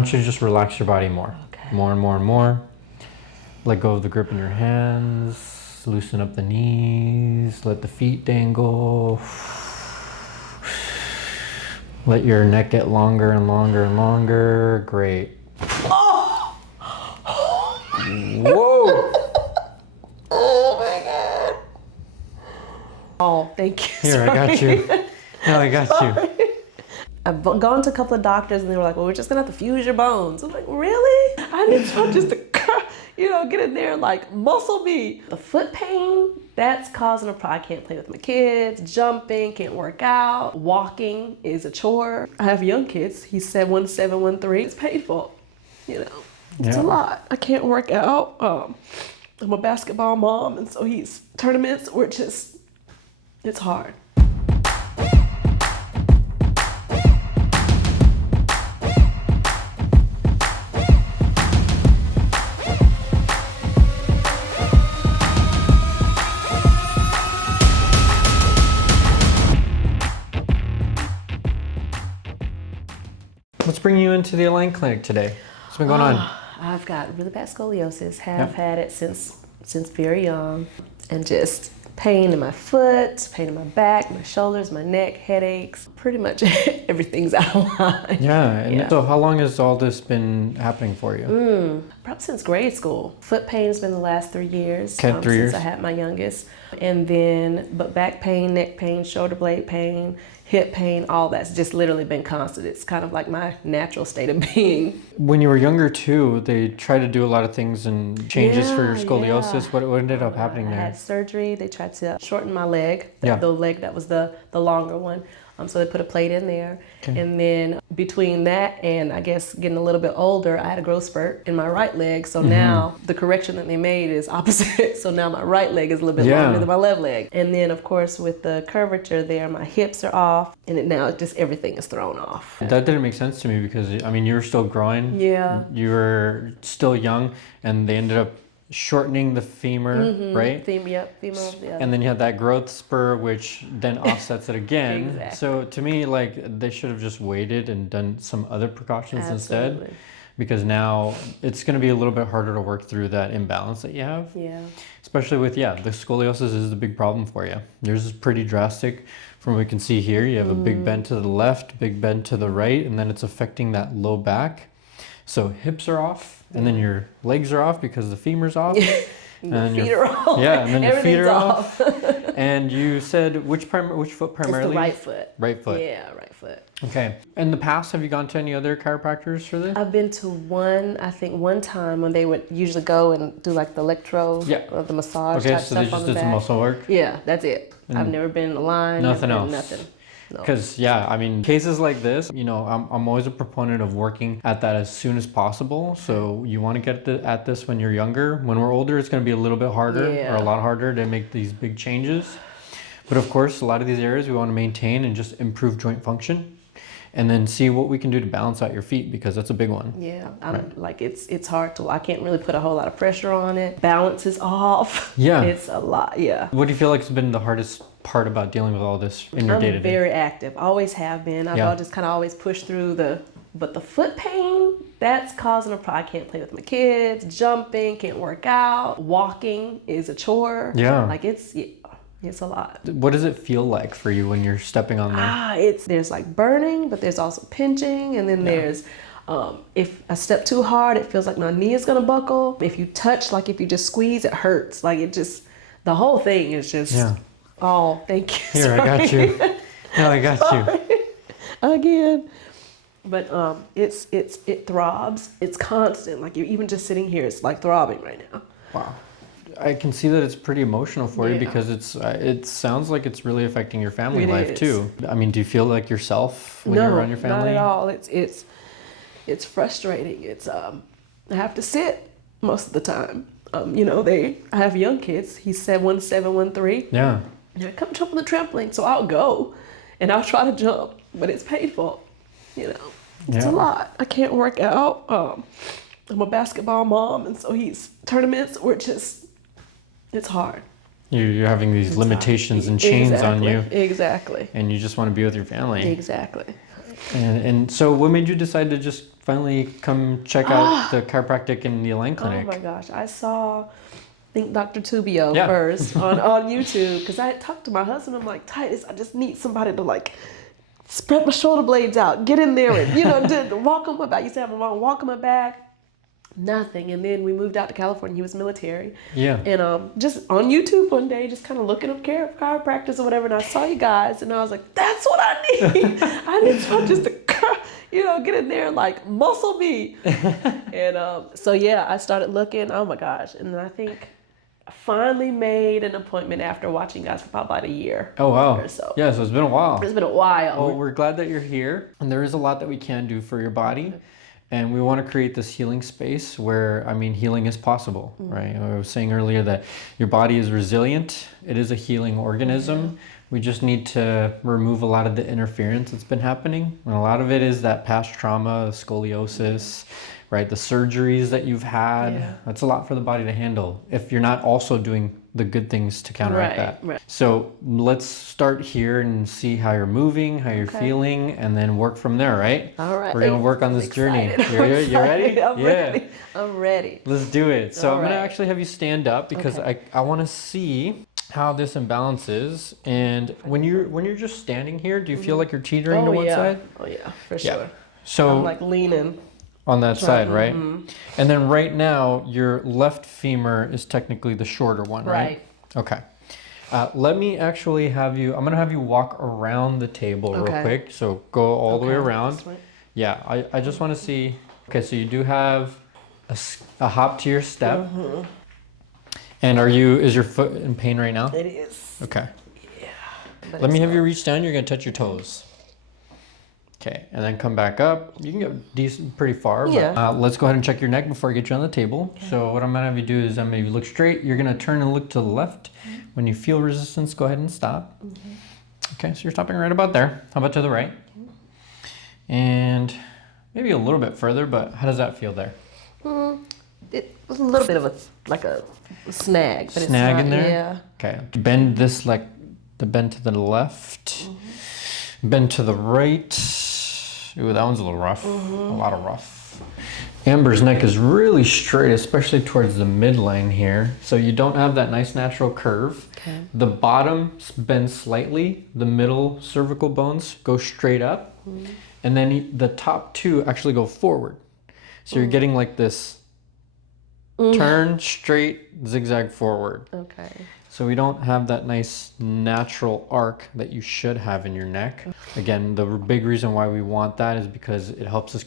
want you to just relax your body more. Okay. More and more and more. Let go of the grip in your hands. Loosen up the knees. Let the feet dangle. Let your neck get longer and longer and longer. Great. Oh! Whoa! Oh my God. Oh, thank you. Here, Sorry. I got you. No, I got you. I've gone to a couple of doctors and they were like, well, we're just gonna have to fuse your bones. I'm like, really? I need someone just to, get in there and like muscle me. The foot pain, that's causing a problem. I can't play with my kids, jumping, can't work out. Walking is a chore. I have young kids. He's 7'7", It's painful, It's a lot. I can't work out. I'm a basketball mom, and so he's tournaments, it's hard. What's bringing you into the Align Clinic today? What's been going on? I've got really bad scoliosis, have had it since very young, and just pain in my foot, pain in my back, my shoulders, my neck, headaches, pretty much everything's out of line. Yeah, so how long has all this been happening for you? Probably since grade school. Foot pain's been the last 3 years, Okay, 3 years. since I had my youngest. And then, but back pain, neck pain, shoulder blade pain, hip pain, all that's just literally been constant. It's kind of like my natural state of being. When you were younger too, they tried to do a lot of things and changes for your scoliosis. Yeah. What ended up happening I there? had surgery. They tried to shorten my leg, Yeah. the leg that was the longer one. So they put a plate in there. Okay. And then between that and I guess getting a little bit older, I had a growth spurt in my right leg. So now the correction that they made is opposite. So now my right leg is a little bit longer than my left leg. And then of course with the curvature there, my hips are off, and now just everything is thrown off. That didn't make sense to me because, I mean, you were still growing. Yeah. You were still young, and they ended up shortening the femur, right? Femur, yeah. And then you had that growth spur, which then offsets it again. Exactly. So to me, like, they should have just waited and done some other precautions Absolutely. instead. Because now it's going to be a little bit harder to work through that imbalance that you have. Yeah. Especially with, the scoliosis is the big problem for you. Yours is pretty drastic. From what we can see here, you have a big bend to the left, big bend to the right, and then it's affecting that low back. So hips are off, and then your legs are off because the femur's off. And then feet are off. Yeah, and then your feet are off. And you said which foot primarily? It's the right foot. Right foot. Yeah, right foot. Okay. In the past, have you gone to any other chiropractors for this? I've been to one time when they would usually go and do like the electro, or the massage type so they stuff on just the did back. some muscle work? Yeah, that's it. I've never been aligned. Nothing else? Nothing. No. Because, I mean, cases like this, I'm always a proponent of working at that as soon as possible. So you want to get at this when you're younger. When we're older, it's going to be a little bit harder or a lot harder to make these big changes. But of course, a lot of these areas we want to maintain and just improve joint function. And then see what we can do to balance out your feet, because that's a big one. Yeah, like it's hard to, I can't really put a whole lot of pressure on it. Balance is off. Yeah. It's a lot, What do you feel like has been the hardest part about dealing with all this in your day-to-day? I'm very active, always have been. I've just kind of always pushed through but the foot pain, that's causing a problem. I can't play with my kids, jumping, can't work out. Walking is a chore. Yeah. Like it's a lot. What does it feel like for you when you're stepping on there? There's like burning, but there's also pinching, and then there's, if I step too hard, it feels like my knee is gonna buckle. If you touch, like if you just squeeze, it hurts. Like the whole thing is just, oh, thank you. Here, I got you. No, I got you. Again. But it throbs. It's constant. Like you're even just sitting here, it's like throbbing right now. Wow. I can see that it's pretty emotional for you because it sounds like it's really affecting your family life too. I mean, do you feel like yourself when you're around your family? No, not at all. It's frustrating. I have to sit most of the time. I have young kids. He's 7'7", Yeah. I come jump on the trampoline, so I'll go and I'll try to jump, but it's painful. It's a lot. I can't work out. I'm a basketball mom, and so he's tournaments. It's hard. You're having these limitations and chains on you. Exactly. And you just want to be with your family. Exactly. And so what made you decide to just finally come check out the chiropractic in the Elaine Clinic? Oh my gosh, I saw, I think Dr. Tubio Yeah. first on YouTube, because I had talked to my husband. I'm like, Titus, I just need somebody to like spread my shoulder blades out, get in there and, you know, walk on my back. You said I'm wrong, walk on my back. Nothing. And then we moved out to California. He was military. Yeah. And just on YouTube one day, just kind of looking up chiropractors or whatever, and I saw you guys, and I was like, that's what I need. I need someone just to, you know, get in there and like muscle me. And so yeah, I started looking. Oh my gosh. And I think I finally made an appointment after watching you guys for about a year. Oh wow. Or so. Yeah, so it's been a while. It's been a while. Well, we're glad that you're here, and there is a lot that we can do for your body. And we want to create this healing space where, I mean, healing is possible, right? I was saying earlier that your body is resilient. It is a healing organism. We just need to remove a lot of the interference that's been happening. And a lot of it is that past trauma, scoliosis, right? The surgeries that you've had. That's a lot for the body to handle if you're not also doing the good things to counteract that. Right. So let's start here and see how you're moving, how you're feeling, and then work from there, right? All right. We're going to work on this journey. You ready? I'm ready. I'm ready. Let's do it. So I'm going to actually have you stand up because I want to see how this imbalances. And when you're just standing here, do you feel like you're teetering to one side? Oh yeah, for sure. So I'm like leaning. On that side, right? And then right now, your left femur is technically the shorter one, right? Okay. Let me actually have you, I'm going to have you walk around the table real quick. So go all the way around. Yeah, I just want to see. Okay, so you do have a hop to your step. And is your foot in pain right now? It is. Okay. Yeah. Let me have you reach down. You're going to touch your toes. Okay, and then come back up. You can get pretty far. But, let's go ahead and check your neck before I get you on the table. Okay. So what I'm gonna have you do is I'm gonna have you look straight. You're gonna turn and look to the left. When you feel resistance, go ahead and stop. Okay, so you're stopping right about there. How about to the right? And maybe a little bit further, but how does that feel there? It was a little bit of a snag. But snag it's not, in there? Yeah. Okay, bend this like the bend to the left. Bend to the right. Ooh, that one's a little rough. A lot of rough. Amber's neck is really straight, especially towards the midline here. So you don't have that nice natural curve. Okay. The bottom bends slightly. The middle cervical bones go straight up. And then the top two actually go forward. So you're getting like this turn, straight, zigzag forward. Okay. So we don't have that nice natural arc that you should have in your neck. Again, the big reason why we want that is because it helps us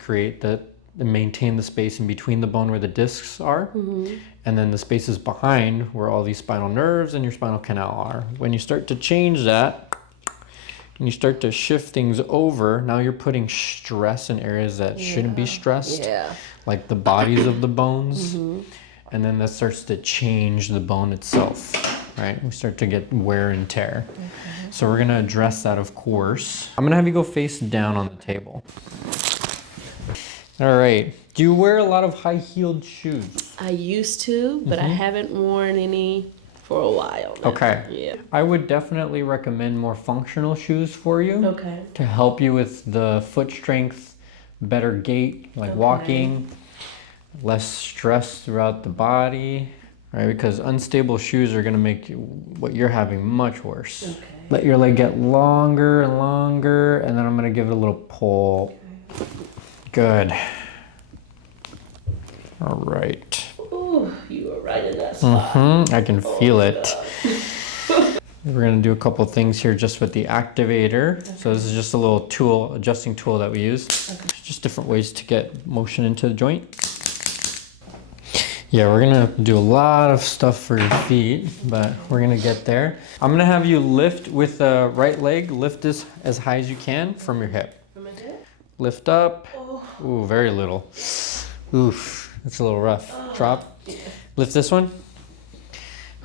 maintain the space in between the bone where the discs are, and then the spaces behind where all these spinal nerves and your spinal canal are. When you start to change that, and you start to shift things over, now you're putting stress in areas that shouldn't be stressed, like the bodies of the bones, and then that starts to change the bone itself. Right, we start to get wear and tear. So we're gonna address that, of course. I'm gonna have you go face down on the table. All right, do you wear a lot of high-heeled shoes? I used to, but I haven't worn any for a while now. Okay. Yeah. I would definitely recommend more functional shoes for you. To help you with the foot strength, better gait, like walking, less stress throughout the body. Right, because unstable shoes are going to make what you're having much worse. Let your leg get longer and longer, and then I'm going to give it a little pull. Good. All right. Ooh, you were right in that spot. I can feel it. We're going to do a couple things here just with the activator. So this is just a little adjusting tool that we use. Just different ways to get motion into the joint. Yeah, we're gonna do a lot of stuff for your feet, but we're gonna get there. I'm gonna have you lift with the right leg, lift this as high as you can from your hip. From my hip? Lift up. Ooh, very little. Oof, that's a little rough. Drop. Lift this one.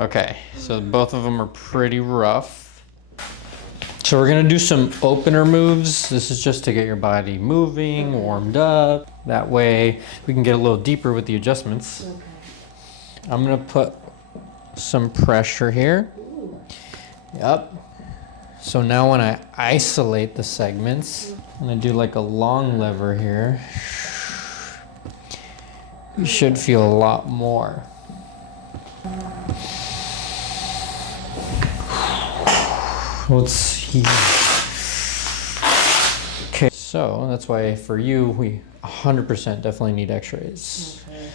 Okay, so both of them are pretty rough. So we're gonna do some opener moves. This is just to get your body moving, warmed up. That way we can get a little deeper with the adjustments. I'm gonna put some pressure here. Yep. So now when I isolate the segments, I'm gonna do like a long lever here. you should feel a lot more. Let's see. Okay, so that's why for you, we 100% definitely need x-rays. Okay.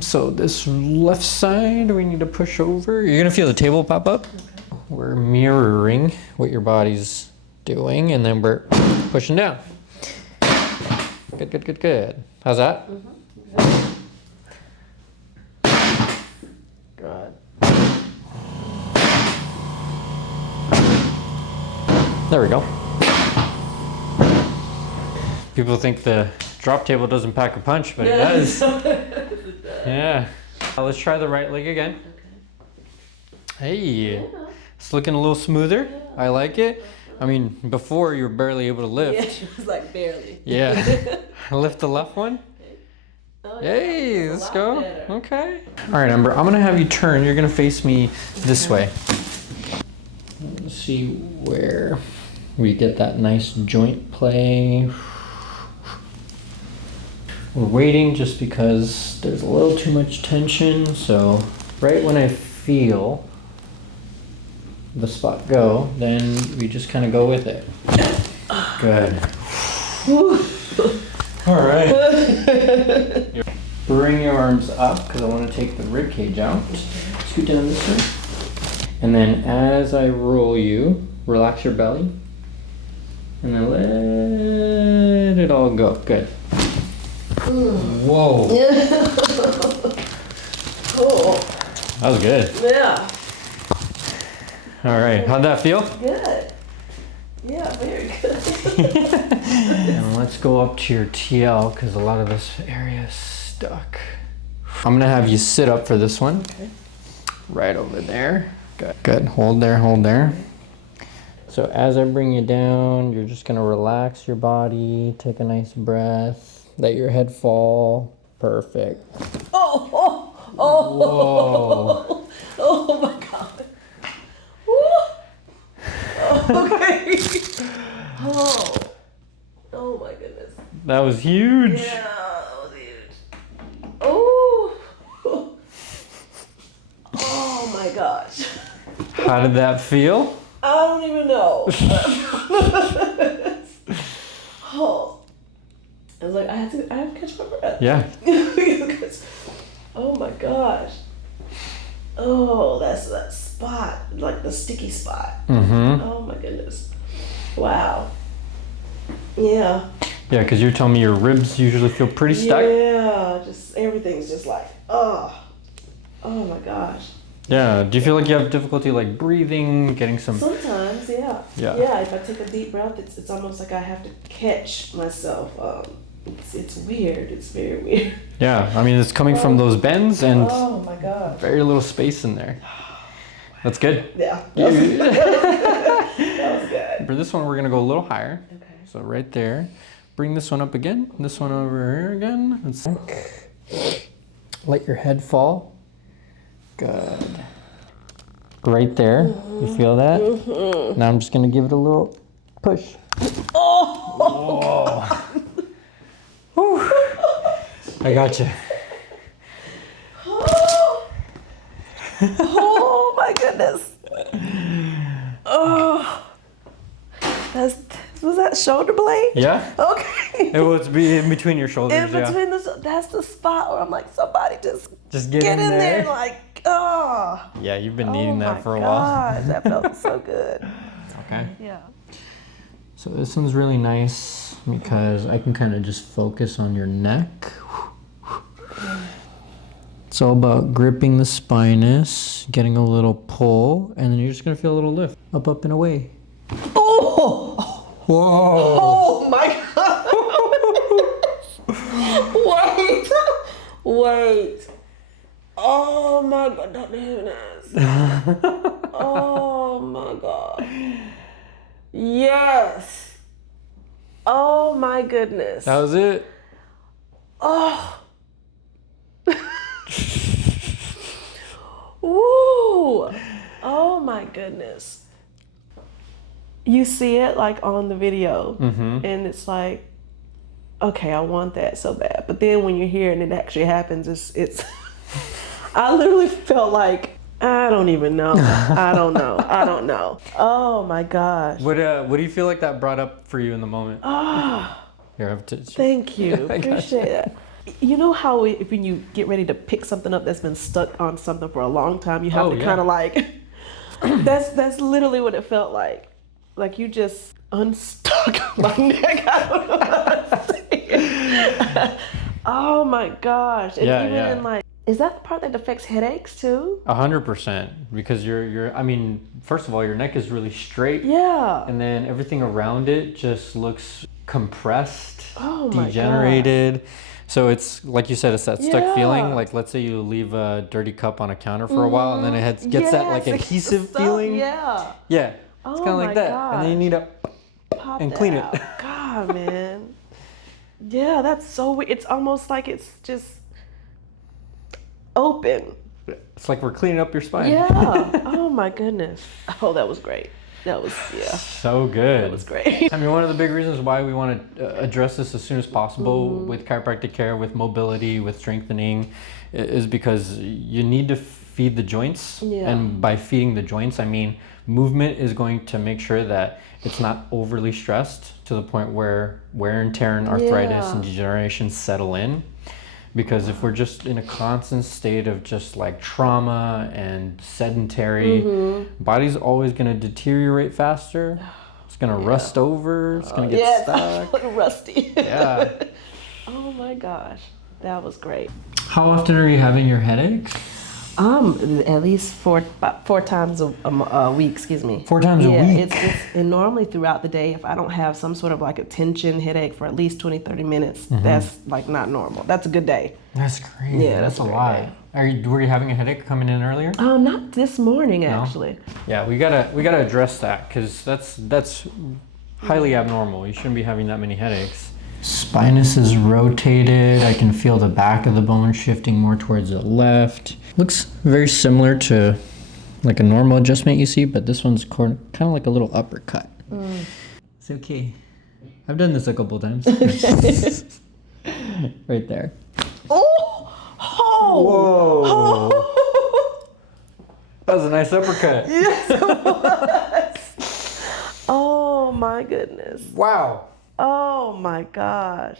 So this left side, we need to push over. You're gonna feel the table pop up. Okay. We're mirroring what your body's doing, and then we're pushing down. Good, good, good, good. How's that? Good. There we go. People think the drop table doesn't pack a punch, but it does. Yeah. Let's try the right leg again. Okay. Hey, it's looking a little smoother. Yeah. I like it. I mean, before you were barely able to lift. Yeah, she was like barely. Yeah. Lift the left one. Oh, hey, let's go. Better. Okay. All right, Amber, I'm gonna have you turn. You're gonna face me this way. Let's see where we get that nice joint play. We're waiting just because there's a little too much tension. So right when I feel the spot go, then we just kind of go with it. Good. All right. Bring your arms up because I want to take the rib cage out. Scoot down this way. And then as I roll you, relax your belly. And then let it all go. Good. Whoa. Cool. That was good. Yeah. All right. How'd that feel? Good. Yeah, very good. And let's go up to your TL because a lot of this area is stuck. I'm gonna have you sit up for this one. Okay. Right over there. Good. Good. Hold there, hold there. So as I bring you down, you're just gonna relax your body, take a nice breath, let your head fall. Perfect. Oh, oh, oh. Whoa. Oh my God. Okay. Oh. Oh my goodness. That was huge. Yeah, that was huge. Oh. Oh my gosh. How did that feel? I don't even know. Oh. I was like, I have to catch my breath. Yeah. Oh my gosh. Oh, that's that spot, like the sticky spot. Mm-hmm. Oh my goodness. Wow. Yeah. Yeah, because you're telling me your ribs usually feel pretty stuck. Yeah, just everything's just like, oh my gosh. Yeah. Do you feel like you have difficulty like breathing, getting some? Sometimes, yeah. Yeah. Yeah. If I take a deep breath, it's almost like I have to catch myself. It's weird. It's very weird. Yeah. I mean, it's coming from those bends and. Oh my gosh. Very little space in there. That's good. Yeah. That was good. That was good. For this one, we're gonna go a little higher. Okay. So right there. Bring this one up again. This one over here again. Let's let your head fall. Good. Right there. Mm-hmm. You feel that? Mm-hmm. Now I'm just gonna give it a little push. Oh! Whew. I got you. Oh my goodness. Oh. Was that shoulder blade? Yeah. Okay. It was in between your shoulders. In between that's the spot where I'm like, somebody just get in there. Like, oh. Yeah, you've been needing that for a while. God, that felt so good. Okay. Yeah. So this one's really nice because I can kind of just focus on your neck. It's all about gripping the spinous, getting a little pull, and then you're just gonna feel a little lift. Up, up, and away. Oh! Whoa! Oh my God! Wait! Oh my goodness! Oh my God! Yes! Oh my goodness! That was it? Oh! Woo! Oh my goodness. You see it like on the video, mm-hmm. and it's like okay, I want that so bad. But then when you're here and it actually happens, it's I literally felt like, I don't even know. I don't know. Oh my gosh. What do you feel like that brought up for you in the moment? Here, Thank you. Appreciate it. You know how when you get ready to pick something up that's been stuck on something for a long time, you have to kind of like, that's literally what it felt like. Like you just unstuck my neck. I don't know what to say. Oh my gosh. And in like, is that the part that affects headaches too? 100%, because I mean, first of all, your neck is really straight. Yeah. And then everything around it just looks compressed, my degenerated. So it's, like you said, it's that stuck feeling. Like, let's say you leave a dirty cup on a counter for a while, and then it gets that like adhesive feeling. Yeah. Yeah. It's kind of like that. Gosh. And then you need to pop and clean it. God, man. Yeah, that's so weird. It's almost like it's just open. It's like we're cleaning up your spine. Yeah. Oh my goodness. Oh, that was great. That was, so good. That was great. I mean, one of the big reasons why we want to address this as soon as possible with chiropractic care, with mobility, with strengthening, is because you need to feed the joints. And by feeding the joints, I mean movement is going to make sure that it's not overly stressed to the point where wear and tear and arthritis and degeneration settle in. Because if we're just in a constant state of just like trauma and sedentary, body's always going to deteriorate faster. It's going to rust over. It's going to get stuck. It's rusty. Yeah. Oh my gosh, that was great. How often are you having your headaches? At least four times a week, excuse me. 4 times a week? And normally throughout the day, if I don't have some sort of like a tension headache for at least 20-30 minutes, that's like not normal. That's a good day. That's crazy. Yeah, that's a lot. Were you having a headache coming in earlier? Not this morning, actually. Yeah, we gotta address that, because that's highly abnormal. You shouldn't be having that many headaches. Spinous is rotated. I can feel the back of the bone shifting more towards the left. Looks very similar to like a normal adjustment you see, but this one's kind of like a little uppercut. It's okay. I've done this a couple times. Right there. Oh! Whoa! That was a nice uppercut. Yes, it was. Oh my goodness. Wow. Oh my gosh.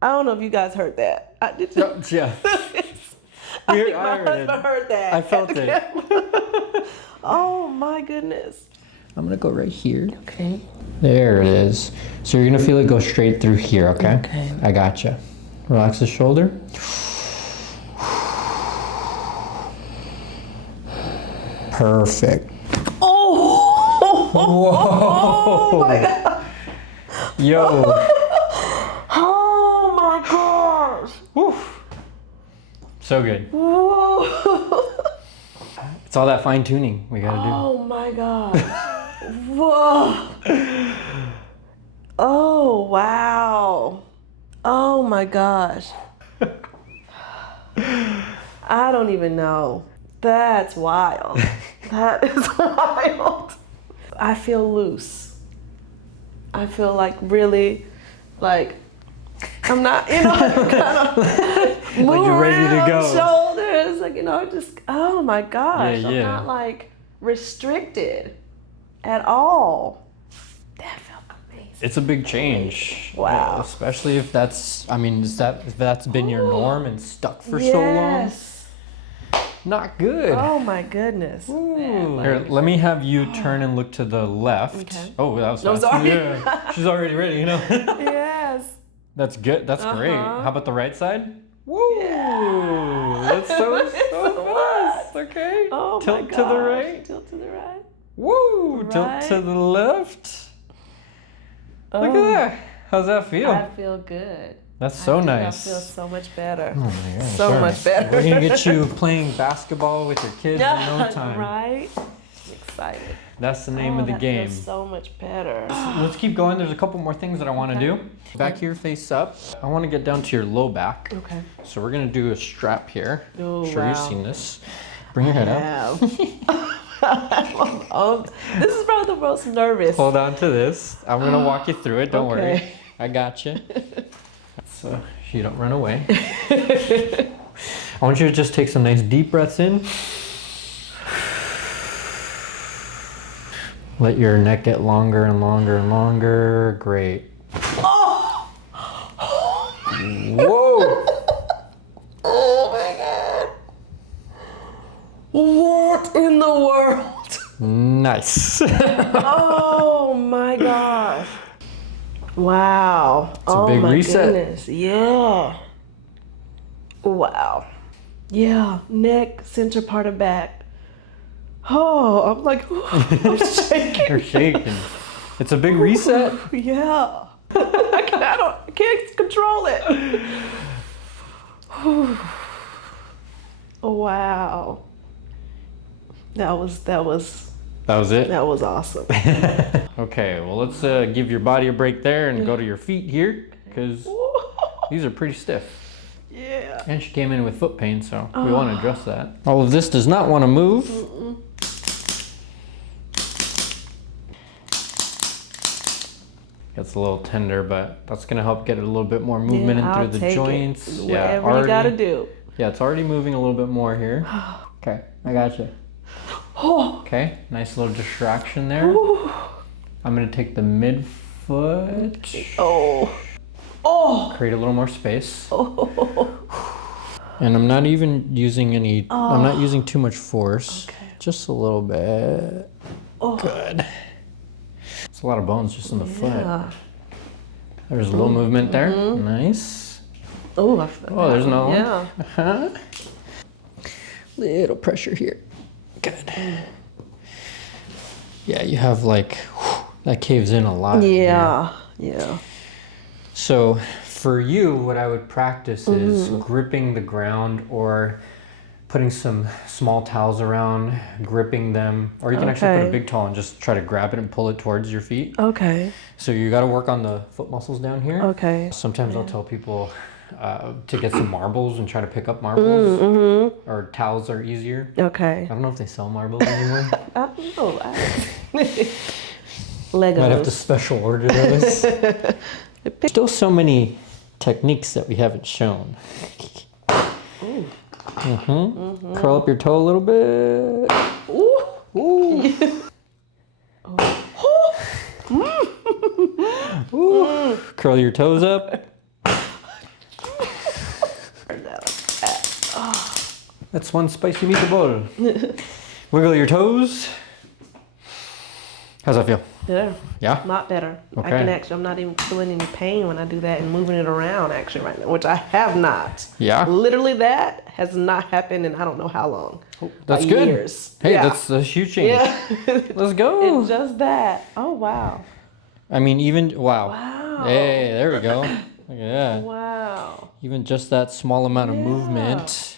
I don't know if you guys heard that. Did you? Yeah. I think my husband heard that. I felt it. Oh my goodness. I'm gonna go right here. Okay. There it is. So you're gonna feel it go straight through here, okay? Okay. I gotcha. Relax the shoulder. Perfect. Oh! Whoa! Oh my God. Yo. Oh my gosh. Woo. So good. Whoa. It's all that fine tuning we gotta do. Oh my gosh. Whoa. Oh wow. Oh my gosh. I don't even know. That's wild. That is wild. I feel loose. I feel like really, like, I'm not, I'm kind of like you're ready to go. Shoulders, like, just, oh my gosh. Yeah. I'm not like restricted at all. That felt amazing. It's a big change. Wow. Especially if that's been your norm and stuck for so long. Yes. Not good. Oh my goodness. Here, let me have you turn and look to the left. Okay. Oh, that was fast. Sorry. Yeah. She's already ready, Yes. That's good. That's great. How about the right side? Woo! Yeah. That's so fast. Okay. Oh my Tilt gosh. to the right. Tilt to the right. Woo! Right. Tilt to the left. Look at that. How's that feel? I feel good. That's so nice. I feel so much better. Oh my gosh. So much better. We're gonna get you playing basketball with your kids in no time. Right? I'm excited. That's the name of the game. Feels so much better. Let's keep going. There's a couple more things that I want to do. Back here, face up. I want to get down to your low back. Okay. So we're gonna do a strap here. Oh, I'm sure you've seen this. Bring your head up. This is probably the most nervous. Hold on to this. I'm gonna walk you through it. Don't worry. I got you. So you don't run away. I want you to just take some nice deep breaths in. Let your neck get longer and longer and longer. Great. Oh! Whoa! Oh my God. What in the world? Nice. Oh my gosh. Wow. It's a big reset. Goodness. Yeah. Wow. Yeah. Neck, center part of back. Oh, I'm like, I'm shaking. You're shaking. It's a big reset. Yeah. I can't control it. Wow. That was it? That was awesome. Okay, well let's give your body a break there and go to your feet here, because these are pretty stiff. Yeah. And she came in with foot pain, so we want to address that. All of this does not want to move. Gets a little tender, but that's going to help get a little bit more movement in through the joints. Whatever you gotta do. Yeah, it's already moving a little bit more here. Okay, I got you. Okay, nice little distraction there. I'm going to take the midfoot. Create a little more space. And I'm not even using any, I'm not using too much force. Okay. Just a little bit. Good. It's a lot of bones just in the foot. There's a little movement there. Nice. Oh, there's another one. Yeah. Little pressure here. Good. Yeah, you have like, that caves in a lot. Yeah. Yeah. So for you, what I would practice is gripping the ground or putting some small towels around, gripping them, or you can actually put a big towel and just try to grab it and pull it towards your feet. Okay. So you got to work on the foot muscles down here. Okay. Sometimes I'll tell people to get some marbles and try to pick up marbles, or towels are easier. Okay. I don't know if they sell marbles anymore. I don't know. Legos. Might have to special order those. Still so many techniques that we haven't shown. Curl up your toe a little bit. Curl your toes up. That's one spicy meatball. Wiggle your toes. How's that feel? Better. Yeah? A lot better. Okay. I'm not even feeling any pain when I do that and moving it around actually right now, which I have not. Yeah? Literally that has not happened in I don't know how long. That's good. Years. Hey, Yeah. that's a huge change. Yeah. Let's go. It's just that. Oh, wow. I mean, even, wow. Wow. Hey, there we go. Look at that. Wow. Even just that small amount of movement.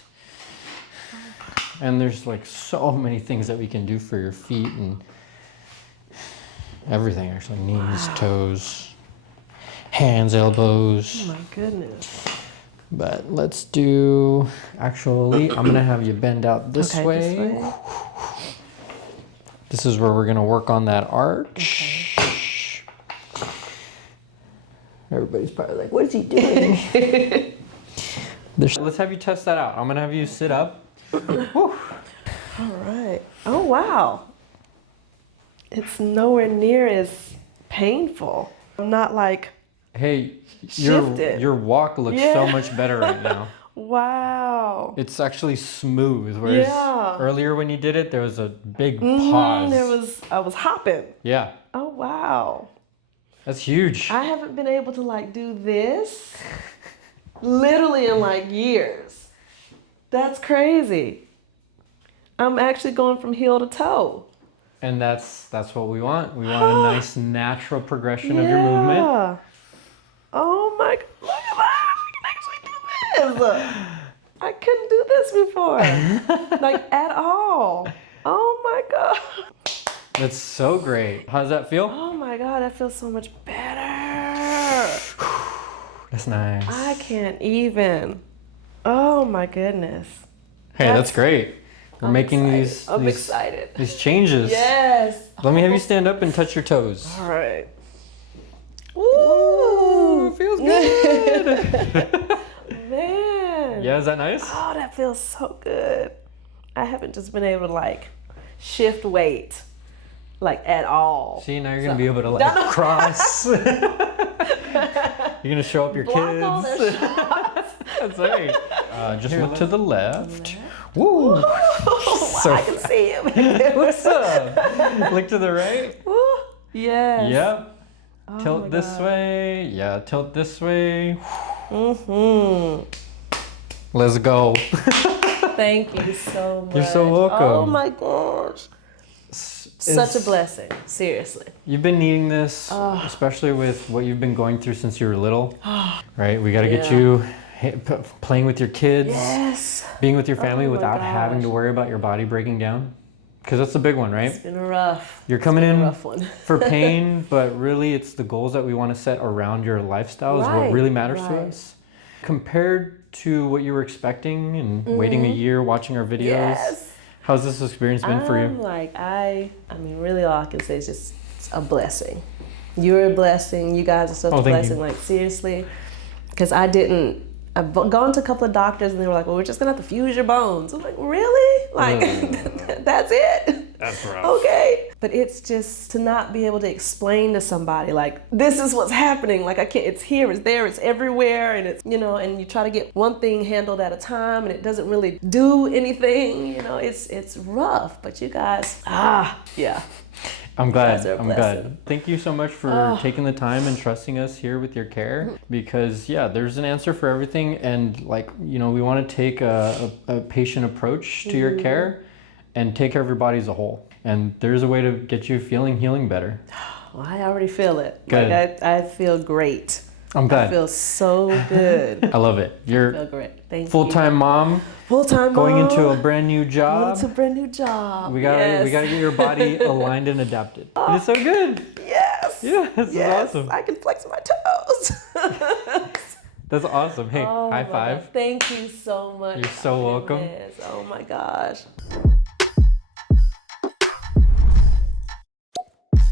And there's like so many things that we can do for your feet and everything actually. Knees, toes, hands, elbows. Oh my goodness. But let's do, actually, I'm gonna have you bend out this way. This way. This is where we're gonna work on that arch. Everybody's probably like, what is he doing? Let's have you test that out. I'm gonna have you sit up. All right. Oh, wow. It's nowhere near as painful. I'm not like, Hey, shifted. your walk looks so much better right now. wow. It's actually smooth, whereas earlier when you did it, there was a big pause. I was hopping. Yeah. Oh, wow. That's huge. I haven't been able to like do this literally in like years. That's crazy. I'm actually going from heel to toe. And that's what we want. We want a nice natural progression of your movement. Oh my God, look at that. We can actually do this. I couldn't do this before. Like at all. Oh my God. That's so great. How does that feel? Oh my God, that feels so much better. That's nice. I can't even. Oh my goodness. Hey, that's great. We're making I'm excited. these changes. Yes. Let me have you stand up and touch your toes. All right. Woo! feels good. Man. Yeah, is that nice? Oh, that feels so good. I haven't just been able to like shift weight like at all. See, now you're gonna be able to like cross. You're gonna show up your Block all kids. their shots. That's right. Just look to the left. Woo! I can see him. What's up? Look to the right. Woo. Yes. Yep. Oh Tilt this way. Yeah, tilt this way. Let's go. Thank you so much. You're so welcome. Oh my gosh. Such a blessing, seriously. You've been needing this, especially with what you've been going through since you were little, right? We got to get you playing with your kids, Yes. being with your family Oh my without having to gosh. worry about your body breaking down. Because that's the big one, right? It's been rough. You're coming It's been in a rough one. for pain, but really it's the goals that we want to set around your lifestyle is what Right, really matters to right. us. Compared to what you were expecting and waiting a year watching our videos, Yes. how's this experience been for you? I mean, really all I can say is just it's a blessing. You're a blessing. You guys are such a thank blessing. you. Like, seriously. Because I've gone to a couple of doctors and they were like, well, we're just going to have to fuse your bones. I'm like, really? Like, that's it? That's rough. Okay. But it's just to not be able to explain to somebody, like, this is what's happening. Like, I can't, it's here, it's there, it's everywhere. And it's, you know, and you try to get one thing handled at a time and it doesn't really do anything. You know, it's rough. But you guys, yeah. I'm glad. guys are a I'm blessing. glad. Thank you so much for taking the time and trusting us here with your care. Because yeah, there's an answer for everything, and like, you know, we want to take a patient approach to your care and take care of your body as a whole. And there's a way to get you healing better. Well, I already feel it. Good. Like I feel great. I'm glad. I feel so good. I love it. I You're feel great. Thank you. full-time mom, Full-time going mom. into a brand new job. It's a brand new job. We gotta get your body aligned and adapted. It's so good. Yes. Yeah, this is Yes. awesome. I can flex my toes. That's awesome. Hey, Oh high my five. God. Thank you so much. You're so Dr. welcome. Liz. Oh my gosh.